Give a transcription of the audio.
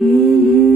Mm-hmm.